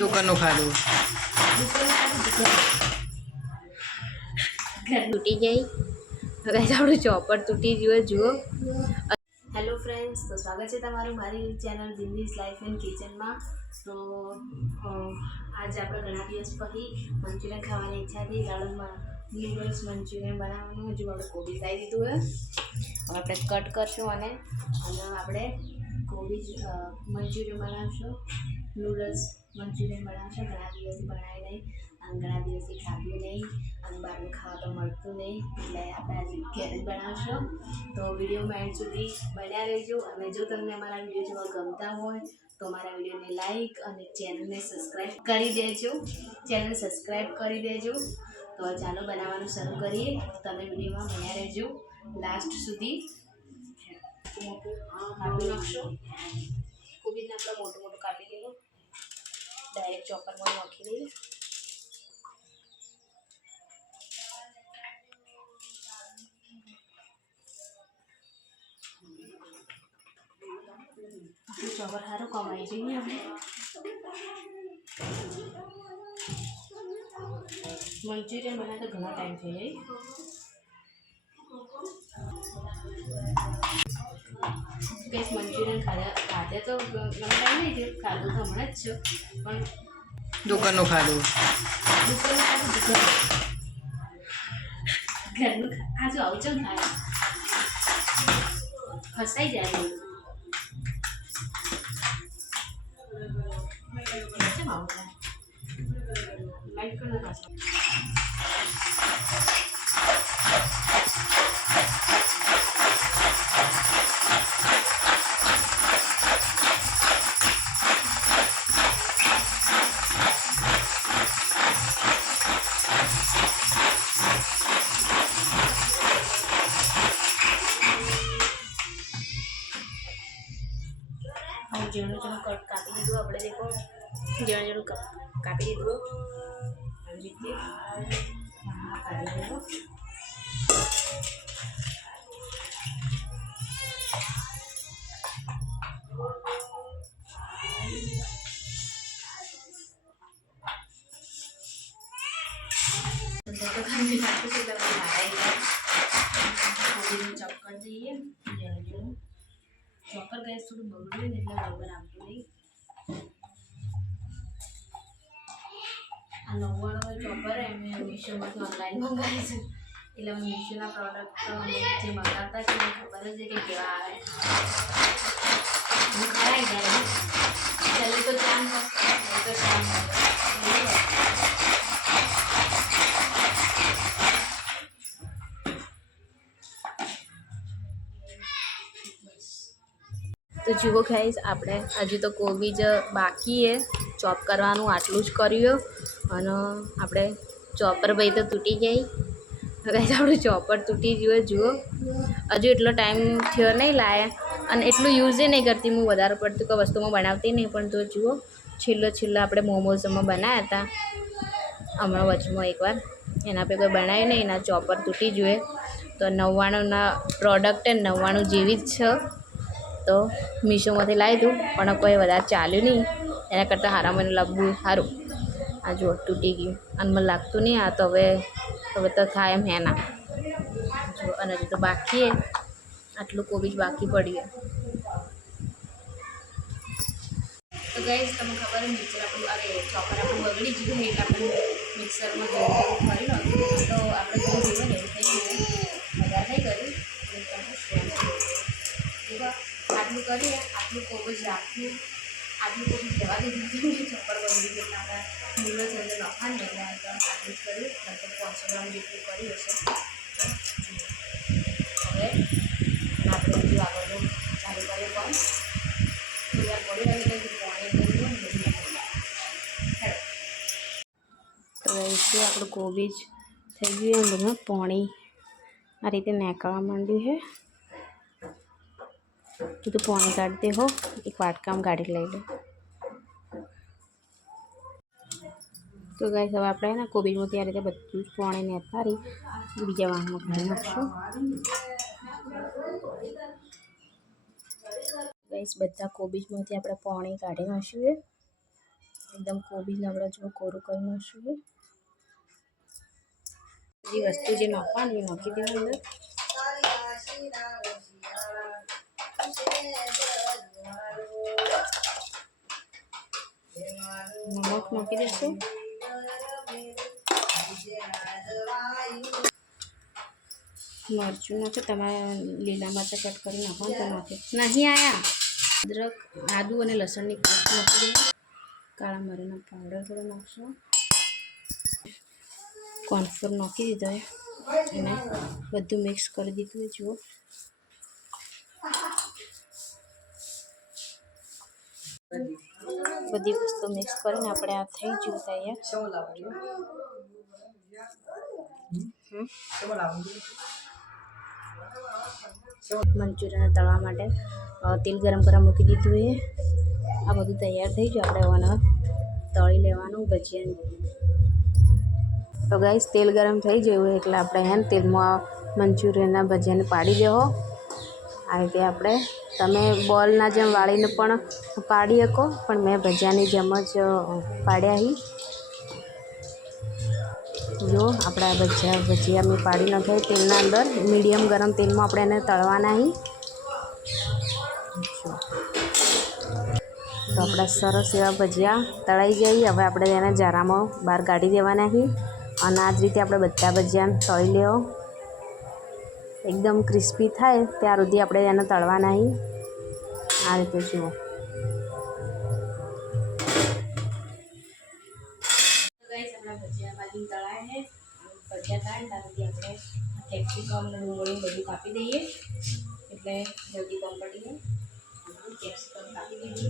દુકાનનું ખાધું તૂટી ગઈ હવે આપણું ચોપર તૂટી ગયું જુઓ. હેલો ફ્રેન્ડ્સ, તો સ્વાગત છે તમારું મારી ચેનલ દિલ્હીઝ લાઈફ એન્ડ કિચનમાં. તો આજે આપણે ઘણા દિવસ પછી મંચુરિયન ખાવાની ઈચ્છા હતી. દાળમાં નૂડલ્સ મંચુરિયન બનાવવાનું. હજુ આપણે કોબીજ લાવી દીધું હવે આપણે કટ કરશું અને આપણે કોબીજ મંચુરિયન બનાવશું. નૂડલ્સ મંચુરિયન બનાવશું. ઘણા દિવસથી બનાવી નહીં અને ઘણા દિવસથી ખાધું નહીં અને બહારનું ખાવા તો મળતું નહીં, એટલે આપણે આજે ઘેર જ બનાવશું. તો વિડીયોમાં એન્ડ સુધી બન્યા રહેજો અને જો તમને અમારા વિડીયો જોવા ગમતા હોય તો અમારા વિડીયોને લાઈક અને ચેનલને સબસ્ક્રાઈબ કરી દેજો. તો ચાલો બનાવવાનું શરૂ કરીએ. તમે વિડીયોમાં બન્યા રહેજો લાસ્ટ સુધી. કાપી નાખશો કોબીજને આપણે મોટું મોટું કાપી દેવું. ડાયરેક્ટ ચોપરમાં નાખી દઈએ. ચોપર સારું કમાઈ જઈએ આપણે. મંચુરિયન બનાવે તો ઘણો ટાઈમ થઈ જાય. ગેસ મંચુરિયન ખાધે તો ઘણો ટાઈમ નહીં થયો. ખાધું તો હમણાં જ છે પણ દુકાનનું ખાધું ઘરનું આ જો આવું ચમ થાય ફસાઈ જાય. કેમ આવું થાય લાઈટ કરો પાછળ. ઝીણું ઝીણું કટ કાપી દીધું આપણે. દેખો ઝીણું ઝીણું કાપી દીધું આવી રીતે કાઢી દીધું. ચોપ કરી દઈએ. ચોપર ગેસ થોડું બગડ્યું ને એટલે બરાબર આપતું નહીં. આ નવ્વાણું ચોપર એમને મીશોમાંથી ઓનલાઈન મંગાવી છે, એટલે અમે મીશોના પ્રોડક્ટ જે મંગાવતા છે એને ખબર જ છે કે કેવા આવે. હું ખરાઈ જાય ચાલે તો ચામ તો ચામ. તો જુઓ ખાઈશ આપણે હજુ તો કોબીજ બાકી છે ચોપ કરવાનું. આટલું જ કર્યું અને આપણે ચોપર ભાઈ તો તૂટી ગઈ. ગાઈસ આપણું ચોપર તૂટી ગયું જુઓ. હજુ એટલો ટાઈમ થયો નહીં લાયા અને એટલું યુઝ નહીં કરતી હું વધારે પડતું કોઈ વસ્તુમાં બનાવતી નહીં. પણ તો જુઓ છેલ્લો આપણે મોમોઝમાં બનાવ્યા હતા હમણાં વચમાં એકવાર, એના પર કોઈ બનાવ્યું નહીં, એના ચોપર તૂટી જોઈએ. તો 99ના પ્રોડક્ટ 99 જેવી જ છે. તો મીશોમાંથી લાવી દઉં પણ કોઈ વધારે ચાલ્યું નહીં. એના કરતાં સારા મને લાવવું સારું. આ જો તૂટી ગયું અને મને લાગતું નહીં આ તો હવે તો થાય એમ હે ના જો. અને હજુ તો બાકી આટલું કોબીજ બાકી પડ્યું. તો ગાઈસ તમને ખબર મિક્સર આપણું ચોપર આપણું બગડી ગયું એટલે આપણે મિક્સરમાં જેવું કરી લો તો આપણે જેવું જોઈએ ને એવું થઈ ગયું. વધારે નહીં કર્યું આટલું કરીએ. આટલું કોબીજ રાખ્યું, આટલું કોબીજ જવા દીધું કે ચોપર બગડી ગયું. આપણા નૂડલ્સ અંદર નખાને એટલે આટલું જ કર્યું. લગભગ 500 ગ્રામ જેટલું કર્યું હશે. હવે આપણે બીજું આગળનું ચાલુ કરીએ. પણ તૈયાર પડી રહી એટલે પાણી પૂરું ને બધું તો અહીંથી આપણું કોબીજ થઈ ગયું. એમ બધું પાણી આ રીતે નાખવા માંડ્યું છે. બધું પાણી કાઢી હો એક વાટકામાં કાઢી લઈ લો. તો ગાઈસ હવે આપણે ને કોબીજમાંથી આ રીતે બધું જ પાણી નેતારી બીજા વાહમાં કાઢી નાખશું. ગાઈસ બધા કોબીજમાંથી આપણે પાણી કાઢી નાખ્યું છે. એકદમ કોબીજ આપણે જો કોરું કરી નાખશું. જે વસ્તુ જે નાખવાની એ નાખી દેવું અંદર. નમક નાખી દઈશું. મરચું નાખે, તમારે લીલા મરચાં કટ કરી નાખો તો નાખે. નહીં આયા અદરક, આદુ અને લસણની પેસ્ટ નાખી દઈએ. કાળા મરીનો પાવડર થોડો નાખશું. કોર્નફ્લોર નાખી દીધો અને બધું મિક્સ કરી દીધું. જુઓ બધી વસ્તુ મિક્સ કરીને આપણે આ થઈ ગયું તૈયાર. મંચુરિયન તળવા માટે તેલ ગરમ કરવા મૂકી દીધું છે. આ બધું તૈયાર થઈ ગયું. આપણે હવે તળી લેવાનું ભજીયાનું. તો ગાઈસ તેલ ગરમ થઈ ગયું એટલે આપણે હે તેલમાં મંચુરિયનના ભજીયાને પાડી દેવો. આ રીતે આપણે તમે બોલના જેમ વાળીને પણ પાડી શકો, પણ મેં ભજીયાની જેમ જ પાડ્યા હી. જો આપણા ભજીયા મેં પાડી નાખ્યા તેલના અંદર. મીડિયમ ગરમ તેલમાં આપણે એને તળવાના હી. તો આપણા સરસ એવા ભજીયા તળાઈ જાય. હવે આપણે એને જારામાં બહાર કાઢી દેવાના હી. અને આ જ રીતે આપણે બધા ભજીયાને તળી લેવો. એકદમ ક્રિસ્પી થાય ત્યાર સુધી આપણે એને તળવાના હી. આ રીતે જુઓ. આપણા ભજીયા બાજુ તળાય છે. ભજીયા થાય ને ત્યાં સુધી આપણે કેપ્સિકમ ને ડુંગળી બધું કાપી દઈએ એટલે જલ્દી કમ પડી જાય. કેપ્સિકમ કાપી દઈએ,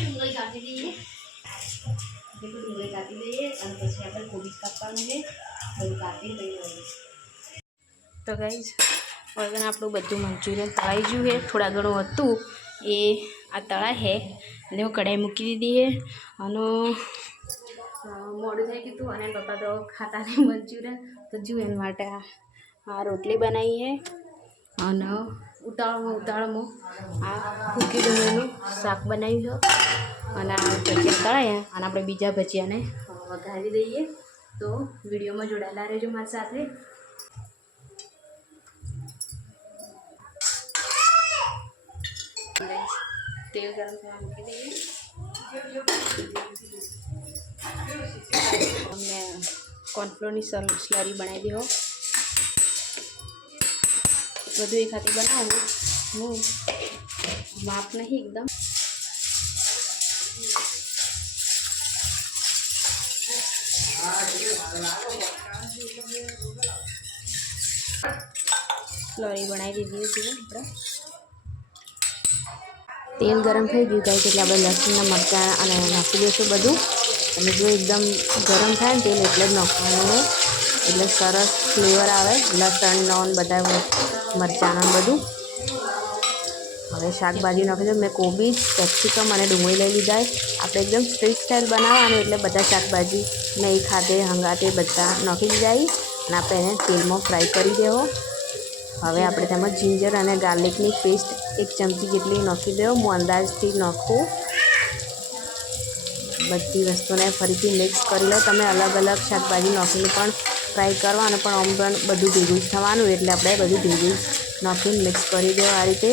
ડુંગળી કાપી દઈએ, ડુંગળી કાપી દઈએ અને પછી આપણે કોબીજ કાપવાનું છે. બધું કાપી દઈએ. તો ગાઈઝ હવે આપણું બધું મંચુરિયન તળાઈ ગયું છે. થોડા ઘણું હતું એ આ તળાય છે એટલે હું કઢાઈ મૂકી દીધી છે. અને મોડું થઈ ગયું હતું અને પપ્પા તો ખાતા નહીં મંચુરિયન, તો જુઓ એના માટે આ રોટલી બનાવી છે. અને ઉતાળમાં આ ફૂકી ડુંગળીનું શાક બનાવ્યું છે. અને આ ભજીયા તળાયા અને આપણે બીજા ભજીયાને વઘારી દઈએ. તો વિડીયોમાં જોડાયેલા રહેજો મારી સાથે. તેલ ગરમ થવા મૂકી દઈએ. અમને કોર્નફ્લોરની સ્લરી બનાવી દેવો. બધું એક હાથે બનાવું. હું માપ નહીં એકદમ. સ્લરી બનાવી દીધી છે. આપણે તેલ ગરમ થઈ ગયું થાય એટલે આપણે લસણના મરચાં અને નાખી દઈશું બધું. અને જો એકદમ ગરમ થાય ને તેલ એટલે જ નાખવાનું હોય એટલે સરસ ફ્લેવર આવે લસણનો બધા મરચાંનો બધું. હવે શાકભાજી નાખી દઉં. મેં કોબીજ, કેપ્સિકમ અને ડુંગળી લઈ લીધા. આપણે એકદમ સ્ટ્રીટ સ્ટાઇલ બનાવવાનું એટલે બધા શાકભાજી મેં એક હાથે હંગાતે બધા નાખી દીધા અને આપણે એને તેલમાં ફ્રાય કરી દેવો. હવે આપણે તેમાં જિંજર અને ગાર્લિકની પેસ્ટ 1 ચમચી જેટલી નાખી દેવો. હું અંદાજથી નાખું. બધી વસ્તુને ફરીથી મિક્સ કરી લો. તમે અલગ અલગ શાકભાજી નાખીને પણ ફ્રાય કરવાનું, પણ આમ પણ બધું ભેગું જ થવાનું એટલે આપણે બધું ભેગું નાખીને મિક્સ કરી દેવું આ રીતે.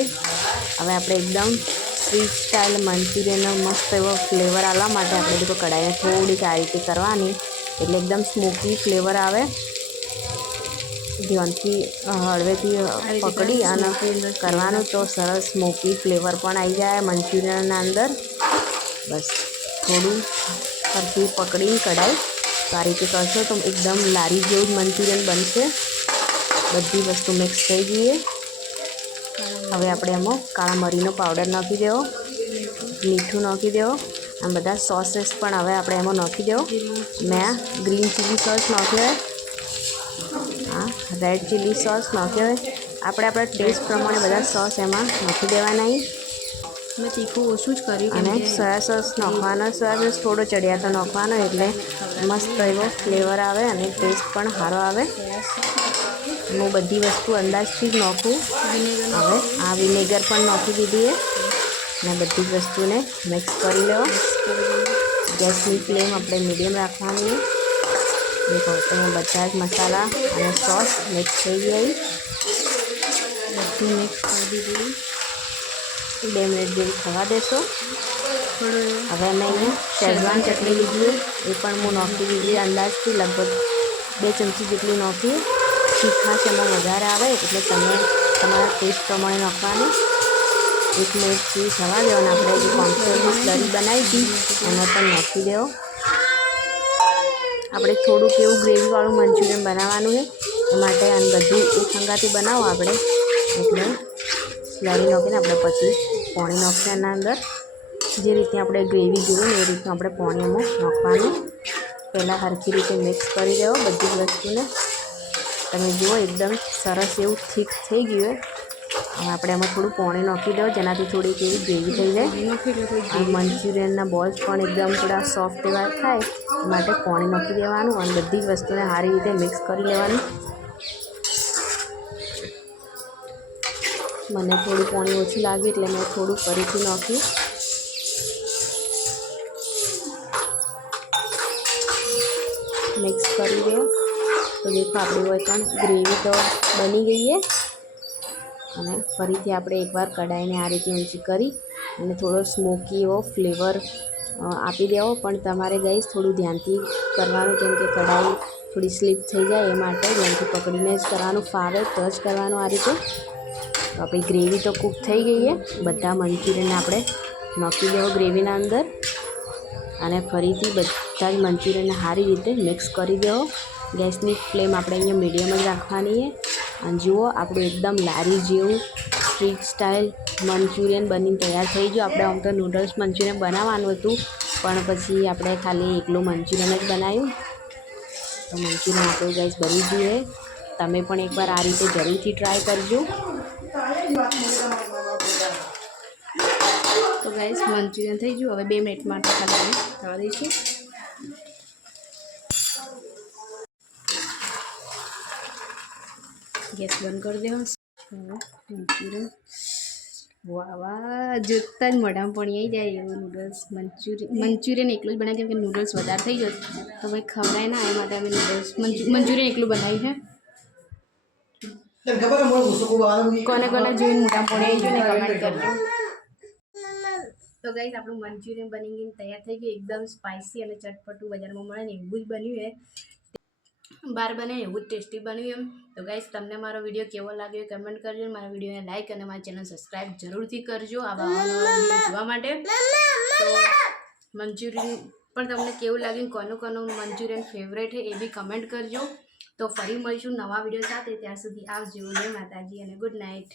હવે આપણે એકદમ સ્ટ્રીટ સ્ટાઇલ મંચુરિયનનો મસ્ત એવો ફ્લેવર આવવા માટે આપણે લોકો કઢાઈને થોડીક આ રીતે કરવાની એટલે એકદમ સ્મોકી ફ્લેવર આવે. ધ્યાનથી હળવેથી પકડી અને કરવાનું તો સરસ સ્મોકી ફ્લેવર પણ આવી જાય મંચુરિયનના અંદર. બસ થોડું ફરતી પકડીને કઢાઈ તો આ રીતે કરશો તો એકદમ લારી જેવું જ મંચુરિયન બનશે. બધી વસ્તુ મિક્સ થઈ ગઈ. હવે આપણે એમાં કાળા મરીનો પાવડર નાખી દેવો, મીઠું નાખી દેવો અને બધા સોસીસ પણ હવે આપણે એમાં નાખી દેવો. મેં ગ્રીન ચીલી સોસ નાખ્યો હોય, હા રેડ ચીલી સોસ નાખ્યો હોય. આપણે આપણા ટેસ્ટ પ્રમાણે બધા સોસ એમાં નાખી દેવાના. મેં તીખું ઓછું જ કર્યું અને સોયા સોસ નાખવાનો. સોયા સોસ થોડો ચડિયાતો નાખવાનો એટલે મસ્ત એવો ફ્લેવર આવે અને ટેસ્ટ પણ સારો આવે. હું બધી વસ્તુ અંદાજથી જ નાખું. હવે આ વિનેગર પણ નાખી દીધી અને બધી જ વસ્તુને મિક્સ કરી લેવો. ગેસની ફ્લેમ આપણે મીડિયમ રાખવાની. દેખો તો બધા જ મસાલા અને સોસ મિક્સ થઈ ગઈ. બધું મિક્સ કરી દીધું. 2 મિનિટ જેવી થવા દેશો. હવે અમે અહીંયા શેઝવાન ચટણી લીધી, એ પણ હું નાખી દીધી અંદાજથી, લગભગ 2 ચમચી જેટલી નાખી. તીખાશ એમાં વધારે આવે એટલે તમે તમારા ટેસ્ટ પ્રમાણે નાખવાની. 1 મિનિટ સુધી થવા દેવો અને આપણે જે કોર્નફ્લોરની સ્લરી બનાવી હતી એમાં પણ નાખી દેવો. આપણે થોડુંક એવું ગ્રેવીવાળું મંચુરિયન બનાવવાનું છે, એ માટે આને બધું એક સંગાથી બનાવો આપણે. એટલે સ્લરી નાખીને આપણે પછી પાણી નાખીએ એના અંદર. જે રીતે આપણે ગ્રેવી જોઈએ ને એ રીતનું આપણે પાણીમાં નાખવાનું. પહેલાં સરખી રીતે મિક્સ કરી દેવો બધી જ વસ્તુને. તમે જુઓ એકદમ સરસ એવું થીક થઈ ગયું. હવે આપણે એમાં થોડું પાણી નાખી દો જેનાથી થોડીક એવી ગ્રેવી થઈ જાય. અને મંચુરિયનના બોલ્સ પણ એકદમ થોડા સોફ્ટ એવા થાય એ માટે પાણી નાખી દેવાનું અને બધી જ વસ્તુને સારી રીતે મિક્સ કરી લેવાની. મને થોડું પાણી ઓછું લાગ્યું એટલે મેં થોડું ફરીથી નાખ્યું. મિક્સ કરી દો તો દેખો આપણી હોય પણ ગ્રેવી તો બની ગઈ છે. અને ફરીથી આપણે એકવાર કઢાઈને આ રીતે ઊંચી કરી અને થોડો સ્મોકી એવો ફ્લેવર આપી દેવો. પણ તમારે ગાઈસ થોડું ધ્યાનથી કરવાનું, કેમ કે કઢાઈ થોડી સ્લીપ થઈ જાય એ માટે ધ્યાનથી પકડીને જ કરવાનું, ફાવે તો જ કરવાનું આ રીતે. તો આપણી ગ્રેવી તો કૂક થઈ ગઈ છે. બધા મંચુરિયન આપણે નાખી દેવો ગ્રેવીના અંદર અને ફરીથી બધા જ મંચુરિયનને સારી રીતે મિક્સ કરી દેવો. ગેસની ફ્લેમ આપણે અહીંયા મીડિયમ જ રાખવાની છે. અને જુઓ આપણું એકદમ લારી જેવું સ્ટ્રીટ સ્ટાઇલ મંચુરિયન બનીને તૈયાર થઈ ગયું. આપણે આમ તો નૂડલ્સ મંચુરિયન બનાવવાનું હતું પણ પછી આપણે ખાલી એકલું મંચુરિયન જ બનાવ્યું. તો મંચુરિયન આપણું ગાઈસ બની ગયું છે. તમે પણ એકવાર આ રીતે જરૂરથી ટ્રાય કરજો. તો ગાઈસ મંચુરિયન થઈ ગયું. હવે 2 મિનિટ માટે ખાલી થવા દઈશું. ગેસ બંધ કરી દેવાનું. મંચુરિયન વાહ વાહ, જોતા જ મોઢામાં પાણી આવી જાય એવું નૂડલ્સ મંચુરિયન એકલું જ બનાવ્યું, કેમ કે નૂડલ્સ વધારે થઈ ગયો તો ભાઈ ખવડાય ના, એ માટે અમે નૂડલ્સ મંચુરિયન એકલું બનાવ્યું છે. કોને કોને જોઈને મોઢામાં પાણી આવી ગયું ને કમેન્ટ કરજો. તો ગાઈસ આપણું મંચુરિયન બની ગયું તૈયાર થઈ ગયું. એકદમ સ્પાઇસી અને ચટપટું બજારમાં મળે ને એવું જ બન્યું છે. બહાર બને એવું જ ટેસ્ટી બન્યું એમ. તો ગાઈસ તમને મારો વિડીયો કેવો લાગ્યો કમેન્ટ કરજો. મારા વિડીયોને લાઇક અને મારી ચેનલ સબસ્ક્રાઈબ જરૂરથી કરજો આવા નવા વિડીયો જોવા માટે. તો મંચુરિયન પણ તમને કેવું લાગ્યું, કોનું મંચુરિયન ફેવરેટ છે એ બી કમેન્ટ કરજો. તો ફરી મળીશું નવા વિડીયો સાથે. ત્યાં સુધી આવજો. જય માતાજી અને ગુડ નાઇટ.